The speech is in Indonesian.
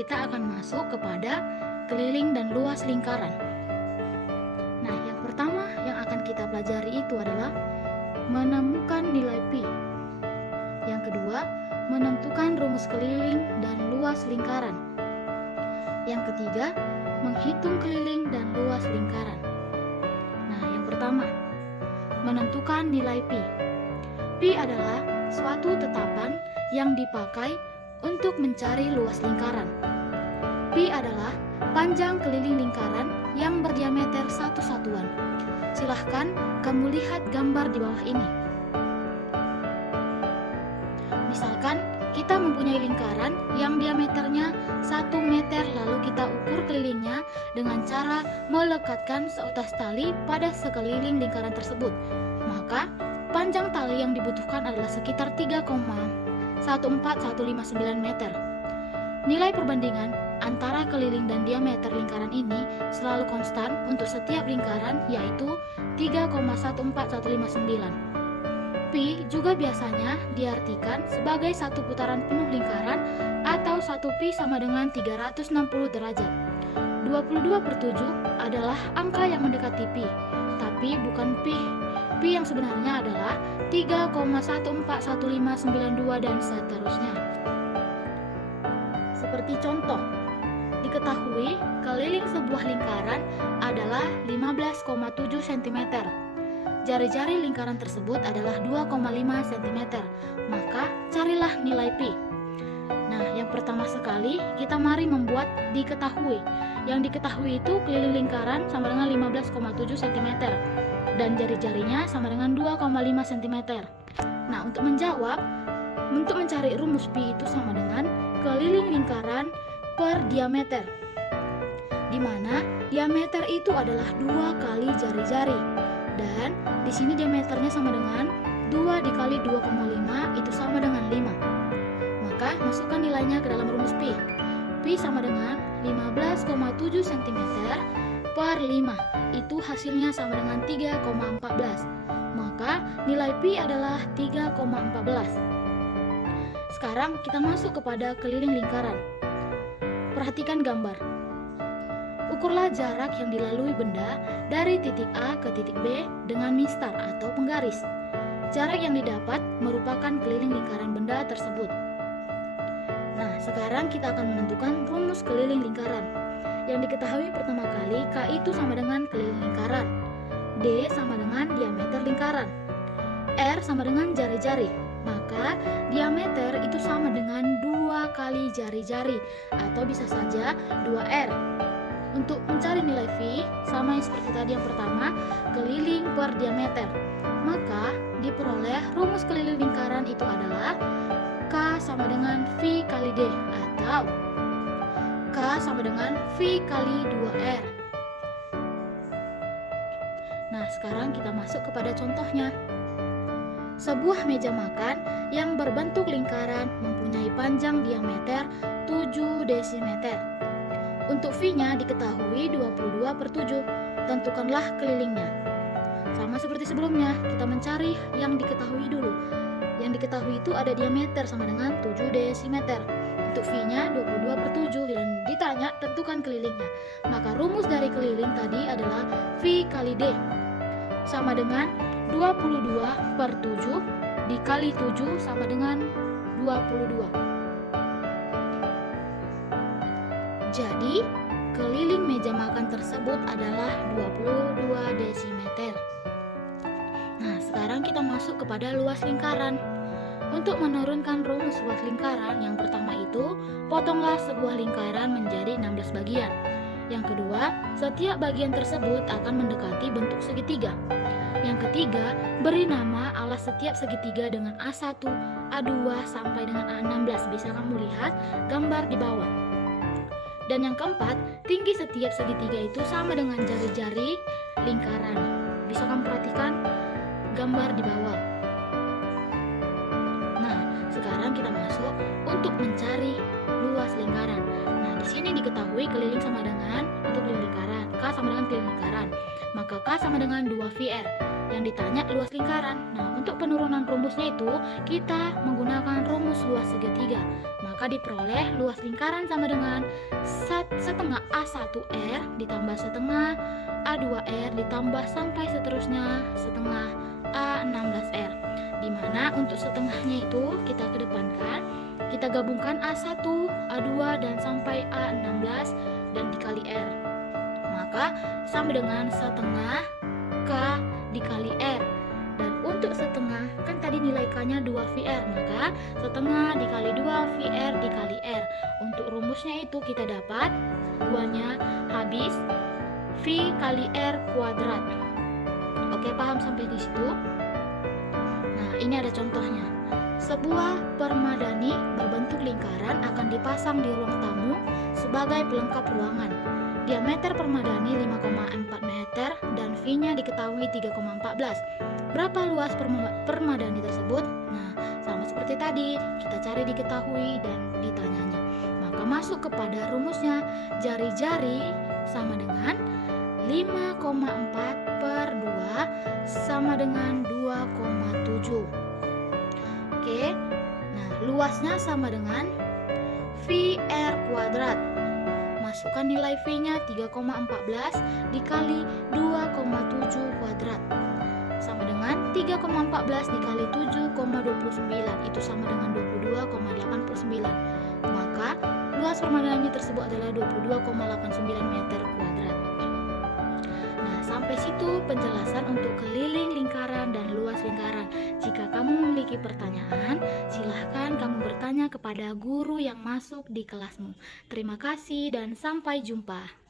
kita akan masuk kepada keliling dan luas lingkaran. Nah, yang pertama yang akan kita pelajari itu adalah menemukan nilai pi. Yang kedua, menentukan rumus keliling dan luas lingkaran. Yang ketiga, menghitung keliling dan luas lingkaran. Nah, yang pertama, menentukan nilai pi. Pi adalah suatu tetapan yang dipakai untuk mencari luas lingkaran. Pi adalah panjang keliling lingkaran yang berdiameter satu satuan. Silahkan kamu lihat gambar di bawah ini. Misalkan kita mempunyai lingkaran yang diameternya 1 meter, lalu kita ukur kelilingnya dengan cara melekatkan seutas tali pada sekeliling lingkaran tersebut. Maka panjang tali yang dibutuhkan adalah sekitar 3,14159 meter. Nilai perbandingan antara keliling dan diameter lingkaran ini selalu konstan untuk setiap lingkaran, yaitu 3,14159. Pi juga biasanya diartikan sebagai satu putaran penuh lingkaran atau 1 pi sama dengan 360 derajat. 22/7 adalah angka yang mendekati pi, tapi bukan pi. Pi yang sebenarnya adalah 3,1415992 dan seterusnya. Seperti contoh, diketahui keliling sebuah lingkaran adalah 15,7 cm. Jari-jari lingkaran tersebut adalah 2,5 cm. Maka carilah nilai pi. Nah, yang pertama sekali kita mari membuat diketahui. Yang diketahui itu keliling lingkaran sama dengan 15,7 cm dan jari-jarinya sama dengan 2,5 cm. Nah, untuk mencari rumus pi itu sama dengan keliling lingkaran per diameter, di mana diameter itu adalah 2 kali jari-jari. Dan di sini diameternya sama dengan 2 dikali 2,5 itu sama dengan 5. Maka masukkan nilainya ke dalam rumus pi. Pi sama dengan 15,7 cm per 5. Itu hasilnya sama dengan 3,14. Maka nilai pi adalah 3,14. Sekarang kita masuk kepada keliling lingkaran. Perhatikan gambar. Ukurlah jarak yang dilalui benda dari titik A ke titik B dengan mistar atau penggaris. Jarak yang didapat merupakan keliling lingkaran benda tersebut. Nah, sekarang kita akan menentukan rumus keliling lingkaran. Yang diketahui pertama kali, K itu sama dengan keliling lingkaran, D sama dengan diameter lingkaran, R sama dengan jari-jari. Maka diameter itu sama dengan 2 kali jari-jari atau bisa saja 2R. Untuk mencari nilai V, sama yang seperti tadi yang pertama, keliling per diameter. Maka diperoleh rumus keliling lingkaran itu adalah K sama dengan V kali D, atau K sama dengan V kali 2R. Nah, sekarang kita masuk kepada contohnya. Sebuah meja makan yang berbentuk lingkaran mempunyai panjang diameter 7 desimeter. Untuk V-nya diketahui 22/7. Tentukanlah kelilingnya. Sama seperti sebelumnya, kita mencari yang diketahui dulu. Yang diketahui itu ada diameter sama dengan 7 desimeter. Untuk V-nya 22/7 dan ditanya tentukan kelilingnya. Maka rumus dari keliling tadi adalah V kali D sama dengan 22/7 dikali 7 sama dengan 22. Jadi, keliling meja makan tersebut adalah 22 desimeter. Nah, sekarang kita masuk kepada luas lingkaran. Untuk menurunkan rumus luas lingkaran, yang pertama itu, potonglah sebuah lingkaran menjadi 16 bagian. Yang kedua, setiap bagian tersebut akan mendekati bentuk segitiga. Yang ketiga, beri nama alas setiap segitiga dengan A1, A2 sampai dengan A16. Bisa kamu lihat gambar di bawah. Dan yang keempat, tinggi setiap segitiga itu sama dengan jari-jari lingkaran. Bisa kamu perhatikan gambar di bawah. Nah, sekarang kita masuk untuk mencari luas lingkaran. Nah, di sini diketahui keliling sama dengan untuk keliling lingkaran, K sama dengan keliling lingkaran. Maka K sama dengan 2VR. yang ditanya luas lingkaran. Nah, untuk penurunan rumusnya itu kita menggunakan rumus luas segitiga. Maka diperoleh luas lingkaran sama dengan setengah A1R ditambah setengah A2R ditambah sampai seterusnya setengah A16R. Dimana untuk setengahnya itu kita kedepankan, kita gabungkan A1, A2 dan sampai A16 dan dikali R. Maka sama dengan setengah K dikali R. Dan untuk setengah, kan tadi nilai K-nya 2VR, maka setengah dikali 2VR dikali R. Untuk rumusnya itu kita dapat 2-nya habis V kali R kuadrat. Oke, paham sampai di situ? Nah, ini ada contohnya. Sebuah permadani berbentuk lingkaran akan dipasang di ruang tamu sebagai pelengkap ruangan. Diameter permadani 5,4 meter dan V-nya diketahui 3,14. Berapa luas permadani tersebut? Nah, sama seperti tadi, kita cari diketahui dan ditanyanya. Maka masuk kepada rumusnya, jari-jari sama dengan 5,4 per 2 sama dengan 2,7. Oke, nah luasnya sama dengan VR kuadrat. Masukkan nilai V-nya 3,14 dikali 2,7 kuadrat sama dengan 3,14 dikali 7,29, itu sama dengan 22,89. Maka luas permadani tersebut adalah 22,89 meter kuadrat. Nah, sampai situ penjelasan untuk keliling lingkaran dan luas lingkaran. Jika kamu memiliki pertanyaan, silahkan kamu bertanya kepada guru yang masuk di kelasmu. Terima kasih dan sampai jumpa.